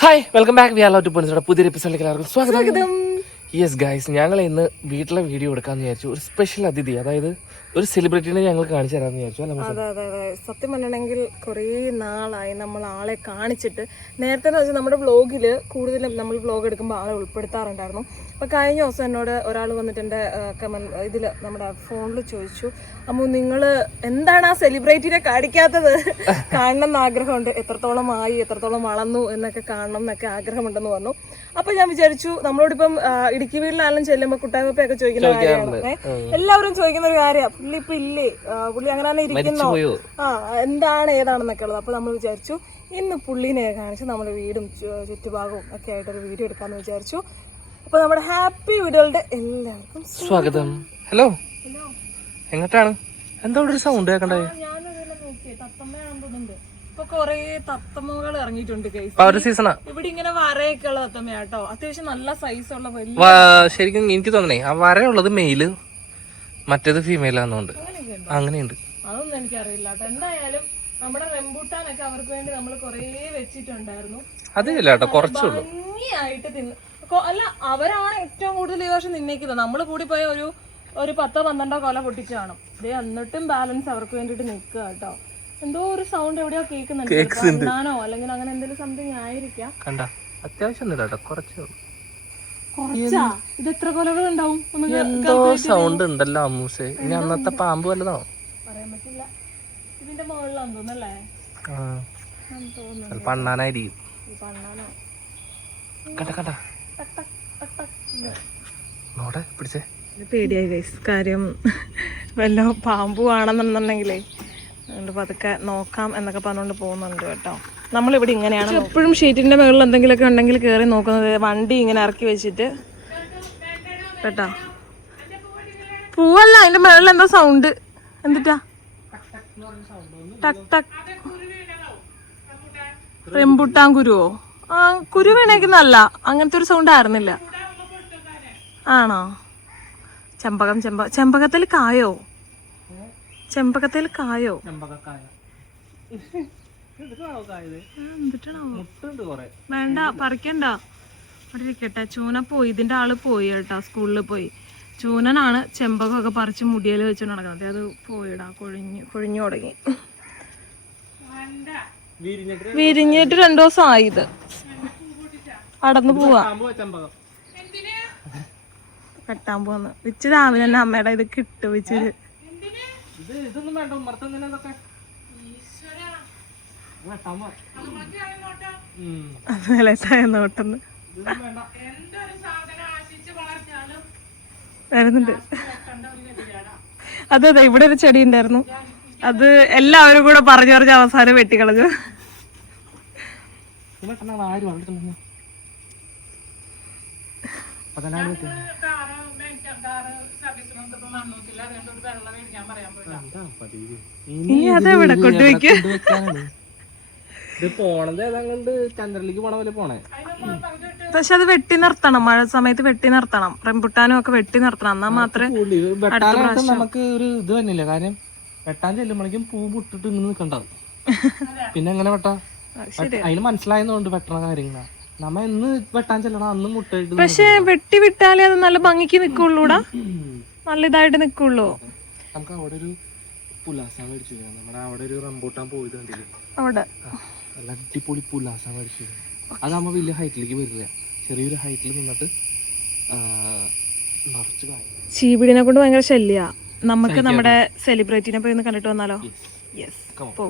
Hi welcome back we R love two point പുതിയൊരു എപ്പിസോഡിലേക്ക് എല്ലാവർക്കും സ്വാഗതം. യെസ് ഗൈസ്, ഞങ്ങൾ ഇന്ന് വീട്ടിലെ വീഡിയോ എടുക്കാമെന്ന് വിചാരിച്ചു. ഒരു സ്പെഷ്യൽ അതിഥി, അതായത് ഒരു സെലിബ്രിറ്റിനെ ഞങ്ങൾ കാണിച്ചു തരാമെന്ന് വിചാരിച്ചു. അതെ അതെ അതെ, സത്യം പറഞ്ഞിട്ടുണ്ടെങ്കിൽ കുറേ നാളായി നമ്മൾ ആളെ കാണിച്ചിട്ട്. നേരത്തെ എന്ന് വെച്ചാൽ നമ്മുടെ വ്ളോഗിൽ കൂടുതലും നമ്മൾ വ്ളോഗ് എടുക്കുമ്പോൾ ആളെ ഉൾപ്പെടുത്താറുണ്ടായിരുന്നു. അപ്പോൾ കഴിഞ്ഞ ദിവസം എന്നോട് ഒരാൾ വന്നിട്ട് എൻ്റെ ഇതിൽ നമ്മുടെ ഫോണിൽ ചോദിച്ചു, അമ്മു നിങ്ങൾ എന്താണ് ആ സെലിബ്രിറ്റിനെ കാണിക്കാത്തത്? കാണണം എന്ന് ആഗ്രഹമുണ്ട്, എത്രത്തോളം ആയി, എത്രത്തോളം വളർന്നു എന്നൊക്കെ കാണണം എന്നൊക്കെ ആഗ്രഹമുണ്ടെന്ന് പറഞ്ഞു. അപ്പോൾ ഞാൻ വിചാരിച്ചു നമ്മളോടിപ്പം ഇടുക്കി വീട്ടിലാണെങ്കിലും ചെല്ലുമ്പോൾ കുട്ടായ്മപ്പൊക്കെ ചോദിക്കുന്ന കാര്യമാണ്, എല്ലാവരും ചോദിക്കുന്ന ഒരു കാര്യമാണ്, പുള്ളി ഇപ്പൊ ഇല്ലേ, പുള്ളി അങ്ങനെ തന്നെ ഇരിക്കുന്നോ, എന്താണ് ഏതാണെന്നൊക്കെ ഉള്ളത്. അപ്പൊ നമ്മൾ വിചാരിച്ചു ഇന്ന് പുള്ളിനെ കാണിച്ച് നമ്മുടെ വീടും ചുറ്റുഭാഗവും ഒക്കെ ആയിട്ടൊരു വീഡിയോ എടുക്കാന്ന് വിചാരിച്ചു. അപ്പൊ നമ്മുടെ ഹാപ്പി വീടുകളുടെ എല്ലാവർക്കും സ്വാഗതം. ഹലോ, എങ്ങോട്ടാണ്? എന്താ ഒരു സൗണ്ട് കേൾക്കണ്ടേ? ഞാനതെല്ലാം നോക്കിയേ, തത്തമ്മയാണെന്ന് തോന്നുന്നുണ്ട്. ഇപ്പൊ കൊറേ തത്തമ്മകൾ ഇറങ്ങിയിട്ടുണ്ട് ഇവിടെ, ഇങ്ങനെ വരയൊക്കെ ഉള്ള തത്തമ്മയാട്ടോ, അത്യാവശ്യം നല്ല സൈസ് ഉള്ള വലിയ. ശരിക്കും എനിക്ക് തോന്നണേ ആ വരയുള്ളത് മെയില്, മറ്റേത് ഫീമെയിൽ ആണെന്നുണ്ട്. അങ്ങനെയുണ്ട്, അതൊന്നും എനിക്കറിയില്ല കേട്ടോ. എന്തായാലും നമ്മുടെ റംബൂട്ടാനൊക്കെ അവർക്ക് വേണ്ടി നമ്മൾ കൊറേ വെച്ചിട്ടുണ്ടായിരുന്നു. അതില്ല കേട്ടോ, കുറച്ചുള്ളൂ. ഭംഗിയായിട്ട് തിന്ന്. അല്ല, അവരാണ് ഏറ്റവും കൂടുതൽ ഈ വർഷം നിന്നേക്കുന്നത്. നമ്മൾ കൂടി പോയ ഒരു 10-12 കൊല പൊട്ടിച്ചു കാണും. ഇതേ എന്നിട്ടും ബാലൻസ് അവർക്ക് വേണ്ടിട്ട് നിൽക്കുക കേട്ടോ. എന്തോ ഒരു സൗണ്ട് എവിടെയോ കേൾക്കുന്നുണ്ട്, കാണാനോ അല്ലെങ്കിൽ അങ്ങനെ എന്തെങ്കിലും സംതിങ് ആയിരിക്കാം. അത്യാവശ്യം കുറച്ചേ ഉള്ളൂ. ഇത് എത്ര കൊലകൾ ഉണ്ടാവും? എന്തോ സൗണ്ട് ഉണ്ടല്ലോ അമ്മൂസേ. ഇനി അന്നത്തെ പാമ്പ് വല്ലതാവും, പറയാൻ പറ്റില്ല. ഇതിന്റെ മുകളിലാന്ന് തോന്നല്ലേ, പണ്ണാനായിരിക്കും. പിടിച്ചേ, പേടിയായി ഗൈസ്. കാര്യം വല്ല പാമ്പു ആണെന്നുണ്ടെങ്കിലേ അതുകൊണ്ട് പതുക്കെ നോക്കാം എന്നൊക്കെ പറഞ്ഞുകൊണ്ട് പോകുന്നുണ്ട് കേട്ടോ. നമ്മളിവിടെ ഇങ്ങനെയാണ് എപ്പോഴും ഷീറ്റിന്റെ മുകളിൽ എന്തെങ്കിലുമൊക്കെ ഉണ്ടെങ്കിൽ കയറി നോക്കുന്നത്. വണ്ടി ഇങ്ങനെ ഇറക്കി വെച്ചിട്ട് കേട്ടോ. പൂവല്ല, അതിന്റെ മുകളിൽ എന്തോ സൗണ്ട്. എന്തിട്ടാ? ടക് ടക്. റംബൂട്ടാൻ കുരുവോ? ആ, കുരു വീണേക്കുന്നല്ല, അങ്ങനത്തെ ഒരു സൗണ്ട് ആയിരുന്നില്ല. ആണോ? ചെമ്പകത്തിൽ കായോ? ചെമ്പകത്തിൽ കായോ? വേണ്ട, പറിക്കണ്ട, അവിടെ ഇരിക്കട്ടെ. ചൂന പോയി, ഇതിന്റെ ആള് പോയി കേട്ടോ, സ്കൂളിൽ പോയി. ചൂനനാണ് ചെമ്പകമൊക്കെ പറിച്ച് മുടിയിൽ വെച്ചോണ്ട് നടക്കുന്നത്. അത് പോയിടാ, കൊഴിഞ്ഞു തുടങ്ങി. വിരിഞ്ഞിട്ട് 2 ദിവസം ആയി. ഇത് അടന്നു പോവാ, കെട്ടാൻ പോവാന്ന് വിച്ച്. രാവിലെ തന്നെ അമ്മയുടെ ഇത് കിട്ടു വെച്ചിട്ട് നോട്ടന്ന് വരുന്നുണ്ട്. അതെ അതെ, ഇവിടെ ഒരു ചെടി ഉണ്ടായിരുന്നു, അത് എല്ലാവരും കൂടെ പറഞ്ഞു അവസാനം വെട്ടിക്കളഞ്ഞു. ഇനി അതെവിടെ കൊണ്ടുവയ്ക്കും? പക്ഷെ അത് വെട്ടി നിർത്തണം, മഴ സമയത്ത് വെട്ടി നിർത്തണം. റംബുട്ടാനും ഒക്കെ വെട്ടി നിർത്തണം, എന്നാ മാത്രമേ നമുക്ക് ഒരു ഇത് തന്നെയില്ല. കാര്യം വെട്ടാൻ ചെല്ലുമ്പോഴേക്കും പൂ പൊട്ടിട്ട് ഇങ്ങനെ നിൽക്കണ്ടാവും. പിന്നെ എങ്ങനെ വെട്ടാ? അതിന് മനസ്സിലായതുകൊണ്ട് വെട്ടണ കാര്യങ്ങളാ. നമ്മ എന്ന് വെട്ടാൻ ചെല്ലണം അന്ന് മുട്ടായിട്ട്. പക്ഷെ വെട്ടി വിട്ടാലേ അത് നല്ല ഭംഗിക്ക് നിക്കുള്ളൂടാ, നല്ല ഇതായിട്ട് നിക്കുള്ളൂ. നമുക്ക് അവിടെ ഒരു പുലാസ മേടിച്ചു, നമ്മുടെ അവിടെ ഒരു റംബൂട്ടാൻ പോയത് കണ്ടില്ലേ, അവിടെ നല്ല അടിപൊളി പുലാസ മേടിച്ചു. അതാകുമ്പോ വലിയ ഹൈറ്റിലേക്ക് വരില്ല, ചെറിയൊരു ഹൈറ്റിൽ നിന്നിട്ട് നിറച്ച് കാര്യം. ചീപിടിനെ കൊണ്ട് ഭയങ്കര ശല്യ. നമുക്ക് നമ്മുടെ സെലിബ്രിറ്റിനെ പോയി ഒന്ന് കണ്ടിട്ട് വന്നാലോ? യെസ്, പോ.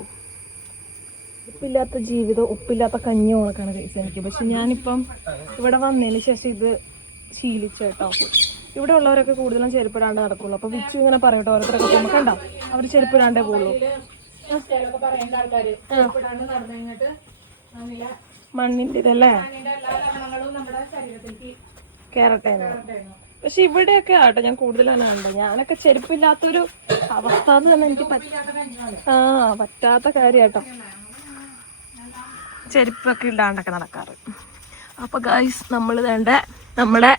ഉപ്പില്ലാത്ത ജീവിതം, ഉപ്പില്ലാത്ത കഞ്ഞി ഉണക്കാണ് കഴിച്ച് എനിക്ക്. പക്ഷെ ഞാനിപ്പം ഇവിടെ വന്നതിന് ശേഷം ഇത് ശീലിച്ചേട്ടോ. ഇവിടെ ഉള്ളവരൊക്കെ കൂടുതലും ചെരുപ്പിടാണ്ട് നടക്കുള്ളൂ. അപ്പൊ വിച്ചു ഇങ്ങനെ പറയട്ടോ, ഓരോരുത്തരൊക്കെ പോകുമ്പോൾ കണ്ടോ അവർ ചെരുപ്പിടാണ്ടേ പോകുള്ളൂ. മണ്ണിന്റെ ഇതല്ലേ കേറട്ടെ. പക്ഷെ ഇവിടെയൊക്കെ ആട്ടോ ഞാൻ കൂടുതൽ തന്നെ കണ്ടോ. ഞാനൊക്കെ ചെരുപ്പില്ലാത്തൊരു അവസ്ഥ തന്നെ എനിക്ക് പറ്റാത്ത കാര്യാട്ടോ, ചെരുപ്പൊക്കെ ഇടാണ്ടൊക്കെ നടക്കാറ്. അപ്പൊ ഗൈസ്, നമ്മൾ വേണ്ട നമ്മുടെ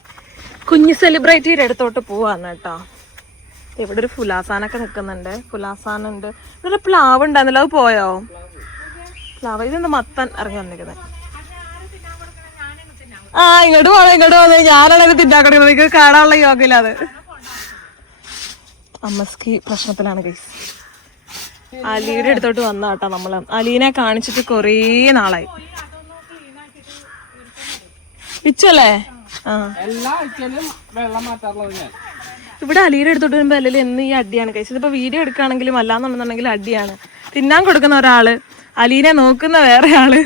കുഞ്ഞു സെലിബ്രിറ്റിയുടെ അടുത്തോട്ട് പോവാന്ന് കേട്ടോ. ഇവിടെ ഒരു ഫുലാസാനൊക്കെ നിൽക്കുന്നുണ്ട്, ഫുലാസാനുണ്ട്. ഇവിടെ പ്ലാവ് ഉണ്ടായിരുന്നല്ലോ, അത് പോയോ? പ്ലാവ്? ഇതെന്താ മത്തൻ ഇറങ്ങി വന്നിരിക്കുന്നത്? ആ ഇങ്ങോട്ട് പോണേ ഞാനാണ് തിന്നാക്കണം. നിങ്ങൾക്ക് കാണാനുള്ള യോഗയില്ല അത്. അമ്മസ്കി പ്രശ്നത്തിലാണ് ഗൈസ്. അലിയുടെ അടുത്തോട്ട് വന്ന കേട്ടോ നമ്മള്. അലീനെ കാണിച്ചിട്ട് കൊറേ നാളായി. പിച്ചല്ലേ? ആ ഇവിടെ അലിയുടെ അടുത്തോട്ട് വരുമ്പോ അല്ലെങ്കിൽ എന്ന് ഈ അടിയാണ് കഴിച്ചത്. ഇതിപ്പോ വീഡിയോ എടുക്കുകയാണെങ്കിലും അല്ലാന്നുണ്ടെന്നുണ്ടെങ്കിലും അടിയാണ്. തിന്നാൻ കൊടുക്കുന്ന ഒരാള്, അലീനെ നോക്കുന്ന വേറെ ആള്,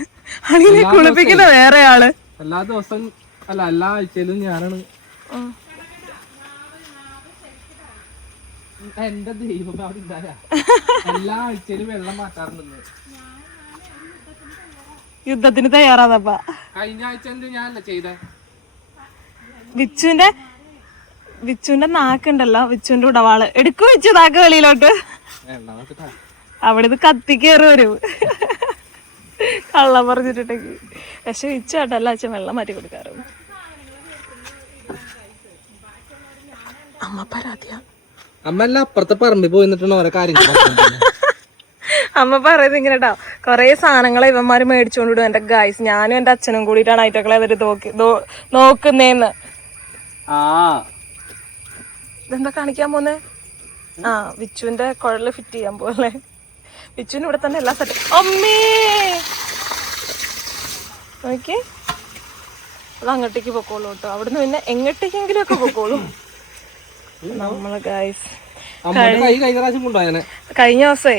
അലീനെ കുളിപ്പിക്കുന്ന വേറെ ആള്. എല്ലാ ദിവസവും അല്ല എല്ലാ ആഴ്ചയിലും ഞാനാണ്. എന്റെ ദൈവം അവിടെ ഉണ്ടായ എല്ലാ ആഴ്ചയിലും വെള്ളം മാറ്റാറുണ്ട്. യുദ്ധത്തിന് തയ്യാറാതപ്പ. കഴിഞ്ഞ ആഴ്ച ഞാനല്ല ചെയ്തേ. വിച്ചുവിന്റെ നാക്കുണ്ടല്ലോ, വിച്ചുവിന്റെ ഉടവാള് എടുക്കു വെച്ചു നാക്ക് വെളിയിലോട്ട്. അവിടെ ഇത് കത്തിക്കേറി വരും കള്ളം പറഞ്ഞിട്ടുണ്ടെങ്കിൽ. പക്ഷെ വിച്ചു കേട്ടല്ല അച്ഛൻ വെള്ളം മാറ്റി കൊടുക്കാറ്. അമ്മ പരാതിയാ. അമ്മ എല്ലാം അപ്പുറത്തെ പറമ്പിൽ പോയി നിന്നിട്ടാണ് ഓരോ കാര്യങ്ങൾ. അമ്മ പറയുന്നത് ഇങ്ങനെ കേട്ടോ, കൊറേ സാധനങ്ങളെ ഇവന്മാര് മേടിച്ചോണ്ടിടും എന്റെ ഗൈസ്. ഞാനും എന്റെ അച്ഛനും കൂടിയിട്ടാണ് ഐറ്റങ്ങളെ അവര് നോക്കുന്നേന്ന്. ഇതെന്താ കാണിക്കാൻ പോന്നെ? ആ വിച്ചുവിന്റെ കുഴല് ഫിറ്റ് ചെയ്യാൻ പോലെ. വിച്ചുവിന് ഇവിടെ തന്നെ എല്ലാ സെറ്റ്. അമ്മേ നോക്കി, അത് അങ്ങോട്ടേക്ക് പൊക്കോളൂ കേട്ടോ. അവിടുന്ന് പിന്നെ എങ്ങോട്ടേക്കെങ്കിലും ഒക്കെ പൊക്കോളൂ. നമ്മള് ഗൈസ് കഴിഞ്ഞ ദിവസേ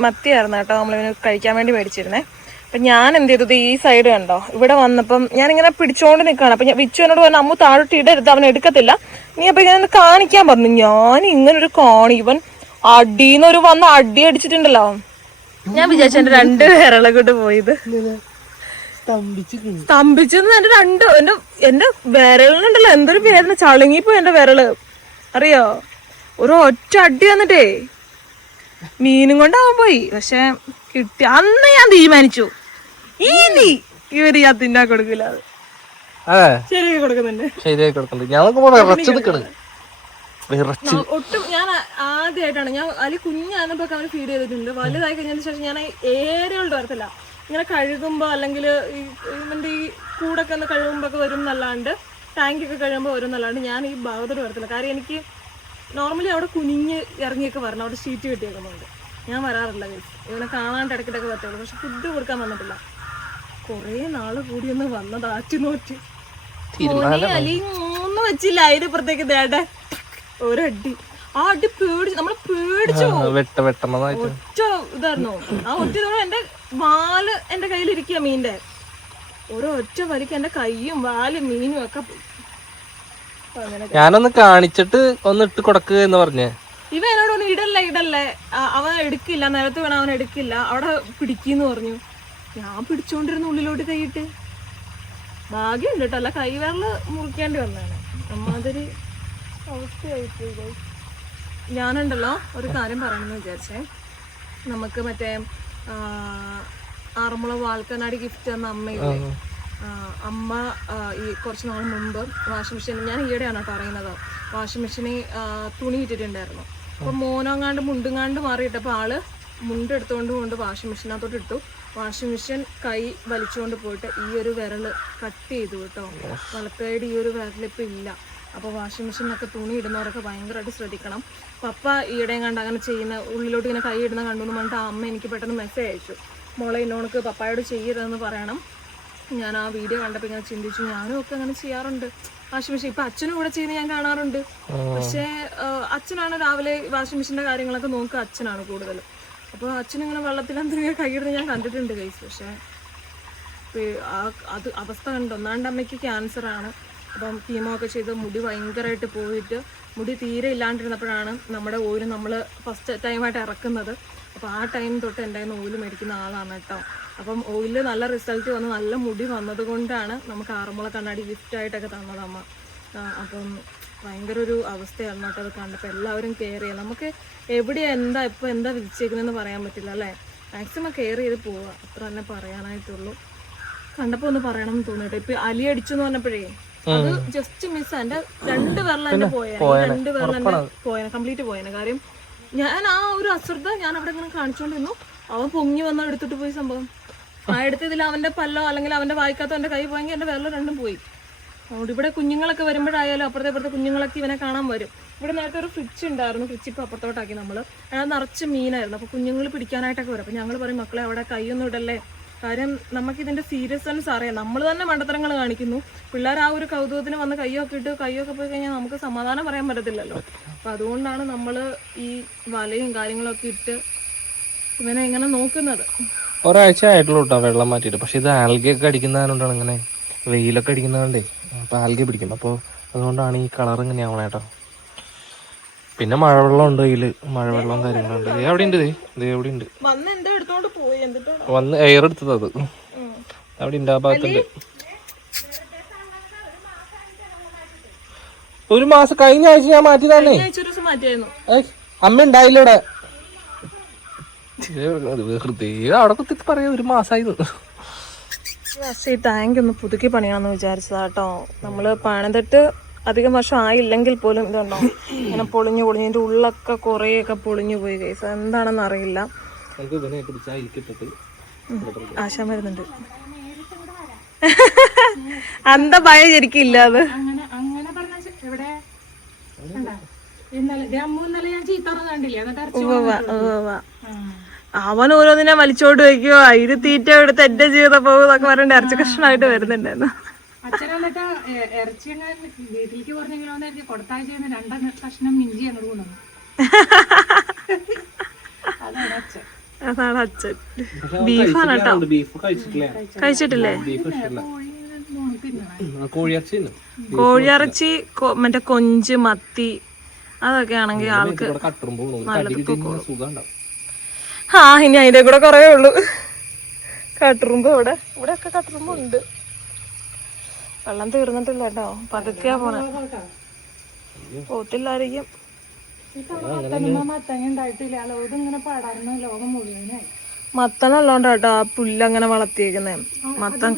മത്തിയായിരുന്നു കേട്ടോ നമ്മളിവന് കഴിക്കാൻ വേണ്ടി മേടിച്ചിരുന്നേ. അപ്പൊ ഞാൻ എന്ത് ചെയ്തത്, ഈ സൈഡ് കണ്ടോ, ഇവിടെ വന്നപ്പം ഞാനിങ്ങനെ പിടിച്ചോണ്ട് നിൽക്കുകയാണ്. അപ്പൊ വിച്ചു എന്നോട് പറഞ്ഞു അമ്മ താഴോട്ട് ഇടരുത്, അവൻ എടുക്കത്തില്ല, നീ അപ്പൊ ഇങ്ങനെ കാണിക്കാൻ പറഞ്ഞു. ഞാൻ ഇങ്ങനൊരു ഇവൻ അടീന്നൊരു വന്ന് അടി അടിച്ചിട്ടുണ്ടല്ലോ. ഞാൻ വിചാരിച്ചു എന്റെ 2 വിരളെ കൊണ്ട് പോയത് സ്തംഭിച്ചെന്ന്. എന്റെ വിരലിനുണ്ടല്ലോ എന്തൊരു വേദന, ചളുങ്ങിപ്പോയി എന്റെ വിരല് അറിയോ. ഒരു ഒറ്റ അടി വന്നിട്ടേ മീനും കൊണ്ടാവാൻ പോയി. പക്ഷെ കിട്ടി. അന്ന് ഞാൻ തീരുമാനിച്ചു ഇനി ഇവര് ഞാൻ തിന്നാൻ കൊടുക്കില്ല. ശരിയാക്കി കൊടുക്കുന്നുണ്ട്. ഒട്ടും ഞാൻ ആദ്യമായിട്ടാണ് ഞാൻ അതിൽ കുഞ്ഞാകുമ്പോ അവന് ഫീഡ് ചെയ്തിട്ടുണ്ട്. വലുതായി കഴിഞ്ഞതിന് ശേഷം ഞാൻ ഏരിയകളുടെ വരത്തില്ല. ഇങ്ങനെ കഴുകുമ്പോ അല്ലെങ്കിൽ ഇവന്റെ ഈ കൂടൊക്കെ ഒന്ന് കഴുകുമ്പോ ഒക്കെ വരും എന്നല്ലാണ്ട്, ടാങ്കൊക്കെ കഴിയുമ്പോൾ വരും എന്നല്ലാണ്ട് ഞാൻ ഈ ഭാഗത്തോട് വരത്തില്ല. കാര്യം എനിക്ക് നോർമലി അവിടെ കുനിഞ്ഞ് ഇറങ്ങിയൊക്കെ വരണം. അവിടെ ഷീറ്റ് കെട്ടിയേക്കുന്നുണ്ട്. ഞാൻ വരാറില്ല. ഇവനെ കാണാണ്ട് ഇടയ്ക്കിടയ്ക്ക് പറ്റുള്ളൂ. പക്ഷെ ഫുഡ് കൊടുക്കാൻ വന്നിട്ടില്ല. കൊറേ നാള് കൂടി ഒന്ന് വന്നത് ആറ്റുനോറ്റ്. അലി 3 വെച്ചില്ല. അതിന് പുറത്തേക്ക് ദേടെ ഒരടി. ആ അടി പേടിച്ചു, നമ്മള് പേടിച്ചു. ഒറ്റ ഇതായിരുന്നു ആ ഒറ്റ. എന്റെ വാല് എന്റെ കയ്യിലിരിക്കുക മീന്റെ. ഒരൊറ്റ വലിക്ക് എന്റെ കയ്യും വാലും മീനും ഒക്കെ പോയി. ഞാനൊന്ന് കാണിച്ചിട്ട് ഒന്ന് ഇട്ട് കൊടുക്കുക എന്ന് പറഞ്ഞേ. ഇവ എന്നോട് ഒന്ന് ഇടല്ലേ അവൻ എടുക്കില്ല, നിലത്ത് വേണം അവൻ എടുക്കില്ല, അവിടെ പിടിക്കുന്നു പറഞ്ഞു. ഞാൻ പിടിച്ചോണ്ടിരുന്ന ഉള്ളിലോട്ട് കൈയിട്ട്. ഭാഗ്യമുണ്ട് കേട്ടോ, അല്ല കൈവിരല് മുറിക്കേണ്ടി വന്നതാണ്. അമ്മാതിരി അവസ്ഥയായിപ്പോയി. ഞാനുണ്ടല്ലോ ഒരു കാര്യം പറയണമെന്ന് വിചാരിച്ചേ. നമുക്ക് മറ്റേ ആറന്മുള വാൽക്കനാടി ഗിഫ്റ്റ് തന്ന അമ്മയില്ലേ, അമ്മ ഈ കുറച്ച് നാൾ മുമ്പ് വാഷിംഗ് മെഷീൻ, ഞാൻ ഈയിടെയാണ് പറയുന്നത്, വാഷിംഗ് മെഷീനിൽ തുണി ഇട്ടിട്ടുണ്ടായിരുന്നു. അപ്പൊ മോനങ്ങാണ്ട് മുണ്ടുങ്ങാണ്ട് മാറിയിട്ടപ്പോൾ ആള് മുണ്ടെടുത്തുകൊണ്ട് കൊണ്ട് വാഷിംഗ് മെഷീനകത്തോട്ട് ഇട്ടു. വാഷിംഗ് മെഷീൻ കൈ വലിച്ചുകൊണ്ട് പോയിട്ട് ഈ ഒരു വിരല് കട്ട് ചെയ്തു കേട്ടോ. വലക്കൈയുടെ ഈ ഒരു വിരലിപ്പോൾ ഇല്ല. അപ്പോൾ വാഷിംഗ് മെഷീനൊക്കെ തുണി ഇടുന്നവരൊക്കെ ഭയങ്കരമായിട്ട് ശ്രദ്ധിക്കണം. പപ്പ ഈയിടെയും കണ്ട് അങ്ങനെ ചെയ്യുന്ന ഉള്ളിലോട്ട് ഇങ്ങനെ കൈ ഇടുന്ന കണ്ടു എന്ന് പറഞ്ഞിട്ട് അമ്മ എനിക്ക് പെട്ടെന്ന് മെസ്സേജ് അയച്ചു, മോളെ ഇന്നോണക്ക് പപ്പായോട് ചെയ്യരുതെന്ന് പറയണം. ഞാൻ ആ വീഡിയോ കണ്ടപ്പോൾ ഇങ്ങനെ ചിന്തിച്ചു, ഞാനും ഒക്കെ അങ്ങനെ ചെയ്യാറുണ്ട് വാഷിംഗ് മെഷീൻ. ഇപ്പം അച്ഛനും കൂടെ ചെയ്യുന്ന ഞാൻ കാണാറുണ്ട്. പക്ഷേ അച്ഛനാണ് രാവിലെ വാഷിംഗ് മെഷീൻ്റെ കാര്യങ്ങളൊക്കെ നോക്കുക, അച്ഛനാണ് കൂടുതൽ. അപ്പോൾ അച്ഛനിങ്ങനെ വെള്ളത്തിൽ എന്തെങ്കിലും കൈയിടുന്ന ഞാൻ കണ്ടിട്ടുണ്ട് ഗൈസ്. പക്ഷേ അത് അവസ്ഥ കണ്ടു. ഒന്നാണ്ട് അമ്മയ്ക്ക് ക്യാൻസറാണ്. അപ്പം കീമോ ഒക്കെ ചെയ്ത് മുടി ഭയങ്കരമായിട്ട് പോയിട്ട് മുടി തീരെ ഇല്ലാണ്ടിരുന്നപ്പോഴാണ് നമ്മുടെ ഓയില് നമ്മൾ ഫസ്റ്റ് ടൈമായിട്ട് ഇറക്കുന്നത്. അപ്പോൾ ആ ടൈം തൊട്ട് എൻ്റെ കയ്യിൽ നിന്ന് ഓയില് മേടിക്കുന്ന ആളാണ് കേട്ടോ. അപ്പം ഓയില് നല്ല റിസൾട്ട് വന്ന് നല്ല മുടി വന്നത് കൊണ്ടാണ് നമുക്ക് ആറന്മുള കണ്ണാടി ഗിഫ്റ്റായിട്ടൊക്കെ തന്നത് അമ്മ. അപ്പം ഭയങ്കര ഒരു അവസ്ഥയാണ് കേട്ടോ അത് കണ്ടപ്പോൾ. എല്ലാവരും കെയർ ചെയ്യാം. നമുക്ക് എവിടെയാണ് ഇപ്പോൾ എന്താ വിധിച്ചേക്കുന്നതെന്ന് പറയാൻ പറ്റില്ല അല്ലേ. മാക്സിമം കെയർ ചെയ്ത് പോവുക, അത്ര തന്നെ പറയാനായിട്ടുള്ളൂ. കണ്ടപ്പോൾ ഒന്ന് പറയണമെന്ന് തോന്നിയിട്ട്. ഇപ്പം അലി അടിച്ചു എന്ന് പറഞ്ഞപ്പോഴേ അത് ജസ്റ്റ് മിസ്. എൻ്റെ 2 വിരൽ എൻ്റെ പോയേനെ, 2 വിരൽ എൻ്റെ പോയേനെ, കംപ്ലീറ്റ് പോയേനെ. കാര്യം ഞാൻ ആ ഒരു അശ്രദ്ധ ഞാൻ അവിടെ ഇങ്ങനെ കാണിച്ചുകൊണ്ടിരുന്നു. അവൻ പൊങ്ങി വന്നാൽ എടുത്തിട്ട് പോയി സംഭവം. ആ എടുത്തതിൽ അവന്റെ പല്ലോ അല്ലെങ്കിൽ അവന്റെ വായിക്കാത്ത അവന്റെ കൈ പോയെങ്കിൽ എന്റെ വിരൽ രണ്ടും പോയി. അതുകൊണ്ട് ഇവിടെ കുഞ്ഞുങ്ങളൊക്കെ വരുമ്പോഴായാലും അപ്പുറത്തെ കുഞ്ഞുങ്ങളൊക്കെ ഇവനെ കാണാൻ വരും. ഇവിടെ നേരത്തെ ഒരു ഫ്രിഡ്ജ് ഉണ്ടായിരുന്നു, ഫ്രിഡ്ജ് ഇപ്പോൾ അപ്പുറത്തോട്ടാക്കി നമ്മൾ. അതിനകത്ത് നിറച്ച് മീനായിരുന്നു. അപ്പോൾ കുഞ്ഞുങ്ങൾ പിടിക്കാനായിട്ടൊക്കെ വരും. അപ്പോൾ ഞങ്ങൾ പറയും മക്കളെ അവിടെ കൈയൊന്നും ഇടല്ലേ, കാര്യം നമുക്കിതിൻ്റെ സീരിയസ്നെസ് അറിയാം. നമ്മൾ തന്നെ മണ്ടത്തരങ്ങൾ കാണിക്കുന്നു, പിള്ളേർ ആ ഒരു കൗതുകത്തിന് വന്ന് കൈയൊക്കെ പോയി കഴിഞ്ഞാൽ നമുക്ക് സമാധാനം പറയാൻ പറ്റത്തില്ലല്ലോ. അപ്പോൾ അതുകൊണ്ടാണ് നമ്മൾ ഈ വലയും കാര്യങ്ങളൊക്കെ ഇട്ട് ഇവനെ ഇങ്ങനെ നോക്കുന്നത്. ഒരാഴ്ച ആയിട്ടുള്ളൂ കേട്ടോ വെള്ളം മാറ്റിയിട്ട്. പക്ഷെ ഇത് ആൽഗയൊക്കെ അടിക്കുന്നതുകൊണ്ടാണ് ഇങ്ങനെ, വെയിലൊക്കെ അടിക്കുന്നതുകൊണ്ടേ അപ്പോൾ ആൽഗ പിടിക്കും. അപ്പോൾ അതുകൊണ്ടാണ് ഈ കളർ ഇങ്ങനെയാവണേ കേട്ടോ. പിന്നെ മഴവെള്ളം ഉണ്ട് ഇതില്, മഴവെള്ളവും കാര്യങ്ങളുണ്ട്. എവിടെ ഉണ്ട് എവിടെ ഉണ്ട് വന്ന് എയർ എടുത്തത് അത് അവിടെ ഉണ്ട്, ആ ഭാഗത്തുണ്ട്. ഒരു മാസം കഴിഞ്ഞ ആഴ്ച ഞാൻ മാറ്റി തന്നെ. അമ്മ ഉണ്ടായില്ല ഇവിടെ, വെറുതെ അവിടെ കുത്തി പറയാ ഒരു മാസമായിരുന്നു. ഈ ടാങ്ക് ഒന്ന് പുതുക്കി പണിയാന്ന് വിചാരിച്ചതാ കേട്ടോ. നമ്മള് പണിതിട്ട് അധികം വർഷം ആയില്ലെങ്കിൽ പോലും ഇതുണ്ടോ ഇങ്ങനെ പൊളിഞ്ഞു ഇതിന്റെ ഉള്ളൊക്കെ കുറേയൊക്കെ പൊളിഞ്ഞു പോയി കേസ്. എന്താണെന്ന് അറിയില്ല. ആശാൻ വരുന്നുണ്ട്. അന്ത ഭയം ശരിക്കും ഇല്ല. അത് അവൻ ഓരോന്നിനെ വലിച്ചോണ്ട് വയ്ക്കോ, ഇത് തീറ്റ എടുത്ത് എന്റെ ജീവിതം പോകുന്നൊക്കെ പറഞ്ഞിട്ട് ഇറച്ചി കഷ്ണമായിട്ട് വരുന്നുണ്ടായിരുന്നു. അച്ഛൻ എന്നിട്ട് ഇറച്ചി വീട്ടിലേക്ക് പറഞ്ഞെങ്കിലോ കൊടുത്താഴ്ച 2 കഷ്ണം ഇഞ്ചി അങ്ങോട്ട് കൊണ്ടുവന്നു. അതാണ് അച്ഛൻ. ബീഫാണ് കേട്ടോ. കഴിച്ചിട്ടില്ലേ? കോഴിയിറച്ചി മറ്റേ കൊഞ്ച് മത്തി അതൊക്കെ ആണെങ്കിൽ ആൾക്ക് ആ ഇനി അതിന്റെ കൂടെ കുറേ ഉള്ളു. കട്ടുറുമ്പ് ഇവിടെയൊക്കെ കട്ടുറുമ്പ് ഉണ്ട്. വെള്ളം തീർന്നിട്ടില്ല കേട്ടോ, പതുക്കെയാ പോണെ. പോത്തില്ലായിരിക്കും. മത്തനുള്ളോണ്ടാ കേട്ടോ ആ പുല്ലങ്ങനെ വളർത്തിയേക്കുന്നേ. മത്തൻ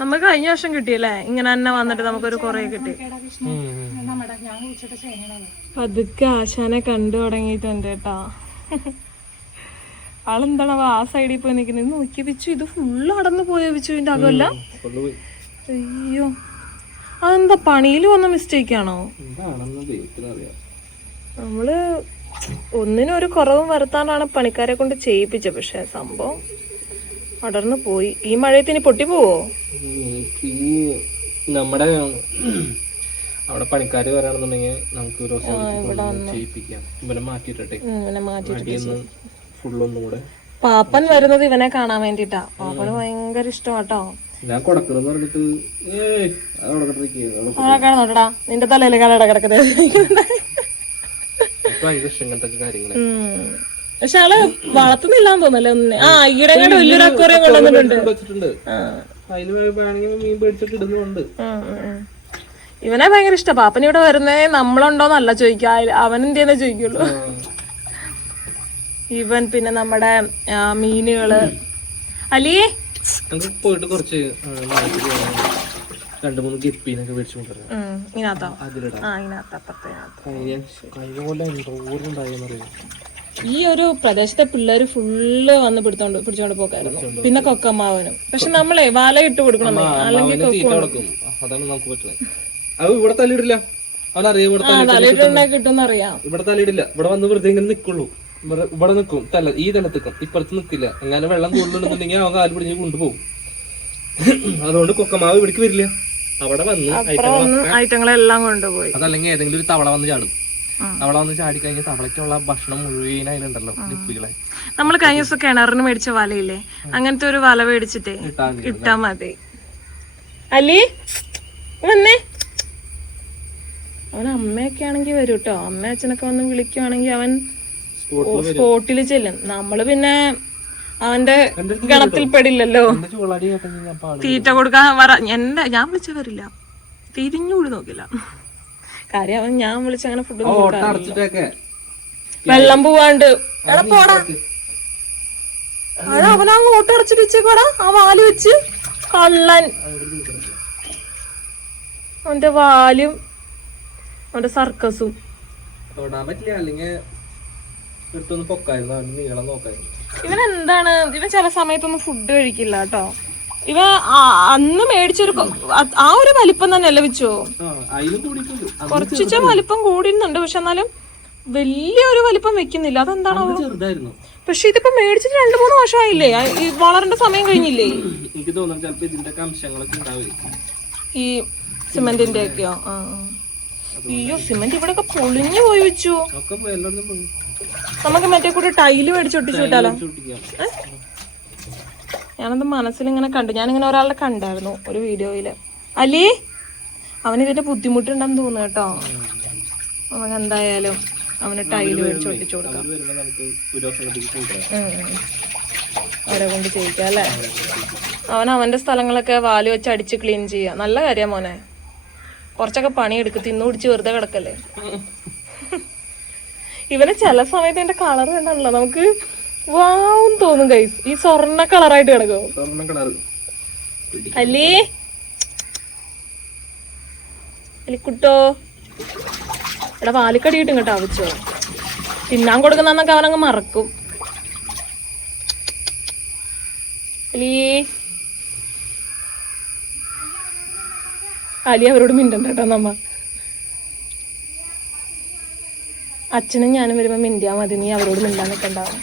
നമുക്ക് കഴിഞ്ഞ വർഷം കിട്ടിയല്ലേ ഇങ്ങനെ തന്നെ വന്നിട്ട് നമുക്കൊരു കൊറേ കിട്ടി. പതുക്കെ ആശാനെ കണ്ടു തുടങ്ങിയിട്ടുണ്ട് കേട്ടോ. ആളെന്താണ് ആ സൈഡിൽ പോയി നിൽക്കുന്നത്. നോക്കി വെച്ചു, ഇത് ഫുള്ള് അടന്നു പോയോ വെച്ചു ഇതിന്റെ അകമല്ല. അയ്യോ, അതെന്താ പണിയിൽ വന്ന മിസ്റ്റേക്ക് ആണോ? നമ്മള് ഒന്നിനും ഒരു കുറവും വരുത്താനാണ് പണിക്കാരെ കൊണ്ട് ചെയ്യിപ്പിച്ചത്. പക്ഷെ സംഭവം അടർന്നു പോയി. ഈ മഴയത്ത് ഇനി പൊട്ടിപ്പോവോ? നമ്മുടെ അവിടെ പണിക്കാര് വരാണെന്നുണ്ടെങ്കിൽ നമുക്ക് ഒരു ചെയ്യിപ്പിക്കാം. ഇവനെ മാറ്റിട്ടെ ഫുള്ളൊന്നും കൂടെ. പാപ്പൻ വരുന്നത് ഇവനെ കാണാൻ വേണ്ടിട്ടാ. പാപ്പന് ഭയങ്കര ഇഷ്ടമാട്ടോ. ഞാൻ കൊടുക്കണെന്ന് പറഞ്ഞിട്ട് നോട്ടടാ നിന്റെ തലയില് കട കിടക്കുന്നത്. പക്ഷെ ആള് വളർത്തുന്നില്ലാന്ന് തോന്നല്ലേ ഒന്നെ. ആ ഈടെ വലിയൊരു അക്വേറിയം കൊണ്ടുവന്നിട്ടുണ്ട്. ഇവനെ ഭയങ്കര ഇഷ്ട. പാപ്പൻ ഇവിടെ വരുന്നേ നമ്മളുണ്ടോന്നല്ല ചോദിക്ക, അവൻ എന്തെന്ന് ചോദിക്കുള്ളൂ. ഇവൻ പിന്നെ നമ്മുടെ മീനുകള് അലിയേ പോയിട്ട് കുറച്ച് 2-3 ഗപ്പിനൊക്കെ മേടിച്ചു കൊണ്ടുവരാം. ഈ ഒരു പ്രദേശത്തെ പിള്ളേര് ഫുള്ള് വന്ന് പിടിച്ചോണ്ട് പോക്കായിരുന്നു. പിന്നെ കൊക്കമ്മാവനും. പക്ഷെ നമ്മളെ വല ഇട്ട് കൊടുക്കണം, അല്ലെങ്കിൽ അതാണ് നമുക്ക് പറ്റുന്നത്. അത് ഇവിടെ തലയിടില്ല, കിട്ടുന്നറിയാം. ഇവിടെ തലയിടില്ല. ഇവിടെ വന്ന് വെറുതെ ഇങ്ങനെ നിക്കുള്ളൂ. ഇവിടെ നിക്കും, ഈ തലത്തിക്കും, ഇപ്പുറത്ത് നിക്കില്ല. എങ്ങനെ വെള്ളം കൂടുതലുണ്ടെന്നുണ്ടെങ്കിൽ അവൻ കാല് പിടിഞ്ഞ് കൊണ്ടുപോകും. അതുകൊണ്ട് കൊക്കമാവ് ഇവിടേക്ക് വരില്ല. അവിടെ വന്ന് ഐറ്റങ്ങളെല്ലാം കൊണ്ടുപോയി. അതല്ലെങ്കിൽ ഏതെങ്കിലും ഒരു തവള വന്ന് ചാടും. തവള വന്ന് ചാടി കഴിഞ്ഞാൽ തവളയ്ക്കുള്ള ഭക്ഷണം മുഴുവൻ അതിലുണ്ടല്ലോ ഗപ്പികളെ. നമ്മൾ കഴിഞ്ഞ ദിവസം കിണറിന് മേടിച്ച വലയില്ലേ, അങ്ങനത്തെ ഒരു വല മേടിച്ചിട്ടേ ഇട്ടാ മതി. അല്ലി വന്നേ. അവൻ അമ്മയൊക്കെ ആണെങ്കിൽ വരും കേട്ടോ. അമ്മ അച്ഛനൊക്കെ വന്ന് വിളിക്കുവാണെങ്കിൽ അവൻ സ്പോട്ടിൽ ചെല്ലും. നമ്മള് പിന്നെ അവന്റെ ഗണത്തിൽ പെടില്ലല്ലോ. തീറ്റ കൊടുക്കാൻ ഞാൻ വിളിച്ച വരില്ല, തിരിഞ്ഞുകൂടി നോക്കില്ല. കാര്യം അവൻ ഞാൻ വിളിച്ചങ്ങനെ ഫുഡ് വെള്ളം പോവാണ്ട് അവനാ ഓട്ടടച്ചിട്ട് വെച്ചേക്കോടാ ആ വാല് വെച്ച്. കള്ളൻ. അവന്റെ വാലും അവന്റെ സർക്കസും തൊടാൻ പറ്റില്ല, അല്ലെങ്കിൽ എടുത്തൊന്ന് പൊക്കായിരുന്നു, അവന് നീളം നോക്കായിരുന്നു. ഇവൻ എന്താണ്, ഇവൻ ചില സമയത്തൊന്നും ഫുഡ് കഴിക്കില്ല കേട്ടോ. ഇവ അന്ന് മേടിച്ചൊരു ആ ഒരു വലിപ്പം തന്നെയല്ലേ വെച്ചോ, കുറച്ച് വലിപ്പം കൂടുന്നുണ്ട്, പക്ഷെ എന്നാലും വലിയൊരു വലിപ്പം വെക്കുന്നില്ല. അതെന്താണോ? ചെറുതായിരുന്നു. പക്ഷെ ഇതിപ്പോ മേടിച്ചിട്ട് 2-3 വർഷമായില്ലേ, വളരേണ്ട സമയം കഴിഞ്ഞില്ലേ? എനിക്ക് തോന്നുന്നു ചിലപ്പോ ഇതിന്റെ അംശങ്ങളൊക്കെ ഉണ്ടാവില്ല, ഈ സിമെന്റിന്റെ ഒക്കെയോ. അയ്യോ, സിമെന്റ് ഇവിടെ ഒക്കെ പൊളിഞ്ഞു പോയി വെച്ചു. നമുക്ക് മറ്റേ കൂടെ ടൈല് മേടിച്ചൊട്ടിച്ചു വിട്ടാലോ? ഞാനത് മനസ്സിലിങ്ങനെ കണ്ടു, ഞാനിങ്ങനെ ഒരാളുടെ കണ്ടായിരുന്നു ഒരു വീഡിയോയില്. അലി, അവനിതിന്റെ ബുദ്ധിമുട്ടുണ്ടെന്ന് തോന്നുന്നു കേട്ടോ. നമുക്ക് എന്തായാലും അവന് ടൈല് മേടിച്ചൊട്ടിച്ചു കൊടുക്കാം, അവരെ കൊണ്ട് ചെയ്യിക്കാം അല്ലേ. അവന്റെ സ്ഥലങ്ങളൊക്കെ വാല് വെച്ച് അടിച്ച് ക്ലീൻ ചെയ്യാം. നല്ല കാര്യ മോനെ, കുറച്ചൊക്കെ പണിയെടുക്കും, തിന്നു പിടിച്ച് വെറുതെ കിടക്കല്ലേ. ഇവന് ചില സമയത്ത് എന്റെ കളർ കണ്ടല്ലോ നമുക്ക് വാവും തോന്നും ഗൈസ്. ഈ സ്വർണ്ണ കളറായിട്ട് കിടക്കും. അല്ലേ അലിക്കുട്ടോ, എടാ വാലിക്കടി കിട്ടും കേട്ടോ. ആവശ്യോ തിന്നാൻ കൊടുക്കുന്നന്നൊക്കെ അവനങ്ങ് മറക്കും. അലി അലി അവരോട് മിണ്ടണ്ട കേട്ടോ നമ്മ. അച്ഛനും ഞാനും വരുമ്പോ മിണ്ടിയാ മതി, നീ അവരോട് മിണ്ടാൻ നിൽക്കണ്ടാവും.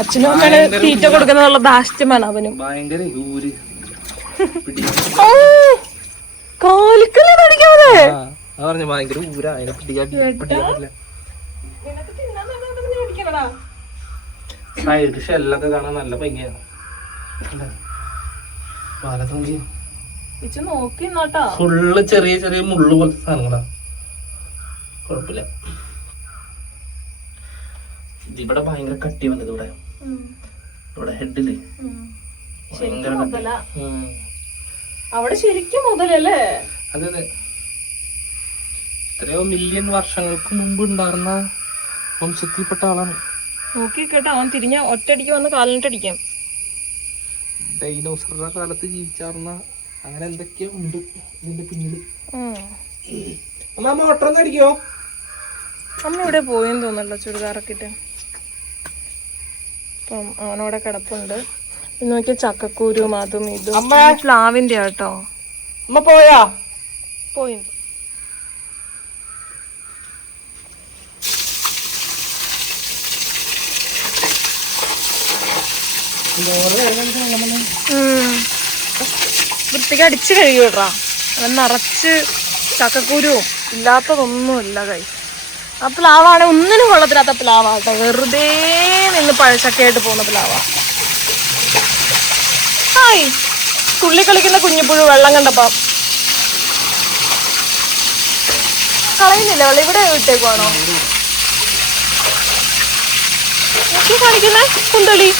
അച്ഛനും അമ്മയാണ് തീറ്റ കൊടുക്കുന്നുള്ള ദാഷ്ട്യമാണ് അവനും. കാലിക്കല്ലേ കടിക്കാതെ സൈഡ് ഷെല്ലൊക്കെ കാണാൻ നല്ല ഭംഗിയാണ്. നോക്കിന്നോട്ടോ, ഫുള്ള് ചെറിയ ചെറിയ മുള്ളു പോലത്തെ സാധനങ്ങളാ. കുഴപ്പമില്ല. ഇതിവിടെ ഭയങ്കര കട്ടി വന്നത്, ഇവിടെ ഹെഡില് അവിടെ ശരിക്കും മുതലല്ലേ? അതെ അതെ, എത്രയോ മില്യൺ വർഷങ്ങൾക്ക് മുമ്പ് ഉണ്ടായിരുന്ന വംശത്തിൽപ്പെട്ട ആളാണ്. നോക്കി കേട്ടോ, അവൻ തിരിഞ്ഞ ഒറ്റയടിക്ക് വന്ന് കാലിനിട്ടടിക്കാം. ഡൈനോസറുടെ കാലത്ത് ജീവിച്ചാർന്ന അങ്ങനെ എന്തൊക്കെയോ ഉണ്ട് ഇതിന്റെ പിന്നില്. മോട്ടർ ഒന്ന് അടിക്കോ? അമ്മ ഇവിടെ പോയെന്ന് തോന്നല്ലോ ചുരിദാറൊക്കെ ഇട്ട്. അപ്പം അവനോടെ കിടപ്പുണ്ട്. നോക്കിയ ചക്കക്കൂരും അതും ഇതും പ്ലാവിന്റെ ആട്ടോ. അമ്മ പോയാ? പോയി. വൃത്തിക്ക് അടിച്ചു കഴുകിവിടാ. അവൻ നിറച്ച് ചക്കക്കൂരും ഇല്ലാത്തതൊന്നുമില്ല കൈ. ആ പ്ലാവാണ് ഒന്നിനും കൊള്ളത്തില്ലാത്ത പ്ലാവാട്ടോ, വെറുതെ നിന്ന് പഴച്ചക്കയായിട്ട് പോകുന്ന പ്ലാവാ. ഹായ്, തുള്ളി കളിക്കുന്ന കുഞ്ഞിപ്പുഴു വെള്ളം കണ്ടപ്പോ കളയുന്നില്ല വെള്ളം, ഇവിടെ വിട്ടേക്കുവാണോ കാണിക്കുന്നേ? കുന്തളി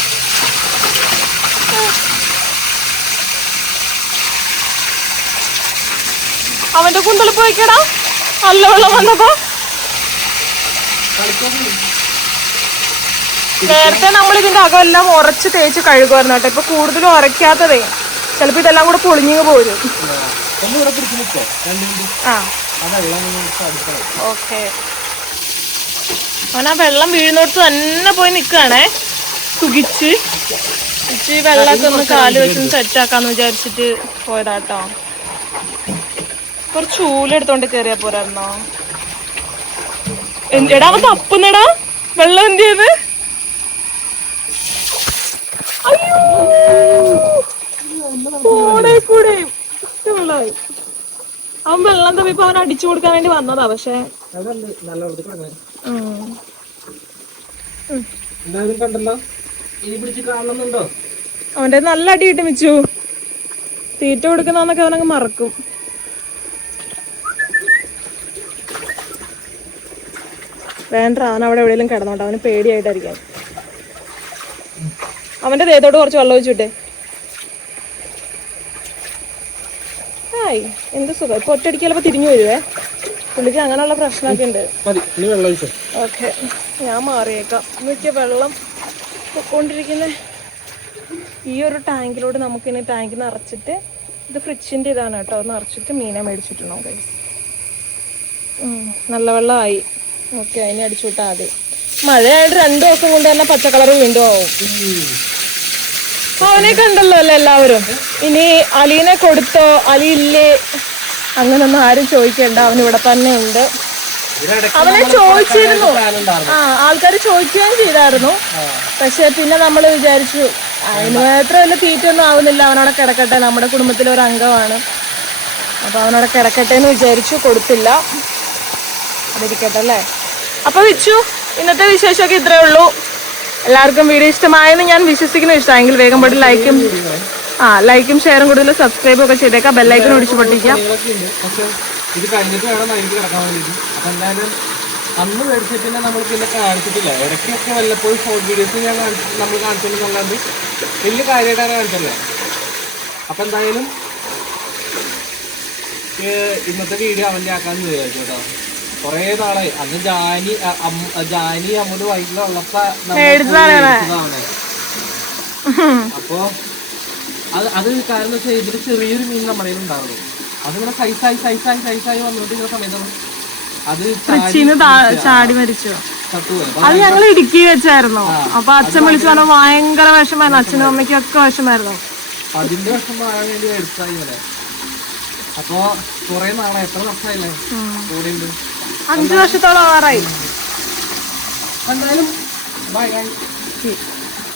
അവന്റെ കുന്തളി പോയിക്കടാ, നല്ല വെള്ളം വന്നപ്പോ. നേരത്തെ നമ്മൾ ഇതിന്റെ അകമെല്ലാം ഉറച്ച് തേച്ച് കഴുകുമായിരുന്നു കേട്ടോ. ഇപ്പൊ കൂടുതലും ഉറയ്ക്കാത്തതേ, ചിലപ്പോ ഇതെല്ലാം കൂടെ പൊളിഞ്ഞു പോരും. ഓക്കെ, അവനാ വെള്ളം വീഴുന്നോടത്ത് തന്നെ പോയി നിക്കാണേ, സുഖിച്ച് ഇച്ചിരി വെള്ളമൊക്കെ ഒന്ന് കാല് വെച്ചൊന്ന് സെറ്റാക്കാന്ന് വിചാരിച്ചിട്ട് പോയതാട്ടോ. കുറച്ച് ചൂലെടുത്തോണ്ട് കേറിയാ പോരായിരുന്നോ? എടാ അവൻ തപ്പുന്നടാ, വെള്ളം എന്ത് ചെയ്ത്? കൂടെ വെള്ളമായി. അവൻ വെള്ളം തപ്പിപ്പോ അവൻ അടിച്ചു കൊടുക്കാൻ വേണ്ടി വന്നതാ. പക്ഷെ അവന്റെ നല്ല അടി കിട്ടും വെച്ചു. തീറ്റ കൊടുക്കുന്നന്നൊക്കെ അവനങ്ങ് മറക്കും. വേണ്ട, അവൻ അവിടെ എവിടെയെങ്കിലും കിടന്നോട്ടെ, അവന് പേടിയായിട്ടായിരിക്കാം. അവന്റെ ദേഹത്തോട്ട് കുറച്ച് വെള്ളം ഒഴിച്ചിട്ടെ. ഹായ്, എന്ത് സുഖം. ഇപ്പൊ ഒറ്റയടിക്ക് ചിലപ്പോ തിരിഞ്ഞു വരുവേ, പുള്ളിക്ക് അങ്ങനെയുള്ള പ്രശ്നമൊക്കെ ഉണ്ട്. ഓക്കെ, ഞാൻ മാറിയേക്കാം. നോക്കിയ വെള്ളം പൊക്കോണ്ടിരിക്കുന്ന ഈ ഒരു ടാങ്കിലോട്ട് നമുക്കിനി ടാങ്ക് നിറച്ചിട്ട്, ഇത് ഫ്രിഡ്ജിന്റെ ഇതാണ് കേട്ടോ, നിറച്ചിട്ട് മീനെ മേടിച്ചിട്ടുണ്ടോ ഗൈസ്. നല്ല വെള്ളമായി. ഓക്കെ, അതിനെ അടിച്ചു വിട്ടാൽ മതി. മഴയായിട്ട് 2 ദിവസം കൊണ്ട് തന്നെ പച്ച കളർ വീണ്ടും ആവും. അവനെ കണ്ടല്ലോ അല്ലേ എല്ലാവരും. ഇനി അലീനെ കൊടുത്തോ അലിയില്ലേ അങ്ങനൊന്നും ആരും ചോദിക്കണ്ട, അവനിവിടെ തന്നെ ഉണ്ട്. അവനെ ചോദിച്ചിരുന്നു, ആൾക്കാർ ചോദിക്കുകയും ചെയ്തായിരുന്നു. പക്ഷെ പിന്നെ നമ്മൾ വിചാരിച്ചു അതിന് മാത്രം വലിയ തീറ്റൊന്നും ആവുന്നില്ല, അവനവിടെ കിടക്കട്ടെ, നമ്മുടെ കുടുംബത്തിലെ ഒരു അംഗമാണ്, അപ്പൊ അവനവിടെ കിടക്കട്ടെ എന്ന് വിചാരിച്ചു, കൊടുത്തില്ല. അതിരിക്കട്ടെ അല്ലേ. അപ്പൊ വിച്ചു, ഇന്നത്തെ വിശേഷമൊക്കെ ഇത്രയേ ഉള്ളൂ. എല്ലാവർക്കും വീഡിയോ ഇഷ്ടമായെന്ന് ഞാൻ വിശ്വസിക്കുന്നു. ഇഷ്ടമായെങ്കിൽ വേഗം പോയിട്ട് ലൈക്കും ഷെയറും കൂടുതൽ സബ്സ്ക്രൈബും ഒക്കെ ചെയ്തേക്കാം. ബെല്ലൈക്കൻ ഒടിച്ചു പൊട്ടിക്കാം. ഇത് കഴിഞ്ഞിട്ട് വേണം എനിക്ക് കിടക്കാൻ വേണ്ടിയിട്ട്. അപ്പൊ എന്തായാലും അന്ന് മേടിച്ച് പിന്നെ നമ്മൾ പിന്നെ കാണിച്ചിട്ടില്ല. ഇടയ്ക്കൊക്കെ വല്ലപ്പോഴും ഷോർട്ട് വീഡിയോസ് നമ്മൾ കാണിച്ചിട്ടുണ്ടെന്നുള്ളത് വലിയ കാര്യമായിട്ടാണ് കാണിച്ചല്ലേ. അപ്പൊ എന്തായാലും ഇന്നത്തെ വീഡിയോ അവൻ്റെ ആക്കാന്ന് വിചാരിച്ചു കേട്ടോ. കുറേ നാളായി. അന്ന് ജാനി അമ്മയുടെ വയറ്റിലുള്ളപ്പോ അപ്പൊ അത് കാരണം വെച്ചാൽ ഇതിന് ചെറിയൊരു മീൻ നമ്മുടെ ഉണ്ടാവുള്ളൂ. അതിങ്ങനെ സൈസായി വന്നോണ്ടിരിക്കുന്ന സമയത്താണ് അത് ചാടി മരിച്ചു. അത് ഞങ്ങൾ ഇടുക്കി വെച്ചായിരുന്നു. അപ്പൊ അച്ഛൻ വിളിച്ചു പറഞ്ഞ ഭയങ്കര വിഷമായിരുന്നു, അച്ഛനും അമ്മയ്ക്കും ഒക്കെ വിഷമായിരുന്നു. അതിന്റെ വിഷം മാറാൻ വേണ്ടി എടുത്തായി ഇങ്ങനെ. അപ്പൊ കൊറേ നാളെ എത്ര വർഷമായില്ലേ കൂടെ ഉണ്ട്? 5 വർഷത്തോളം ആറായി. എന്തായാലും ബൈ.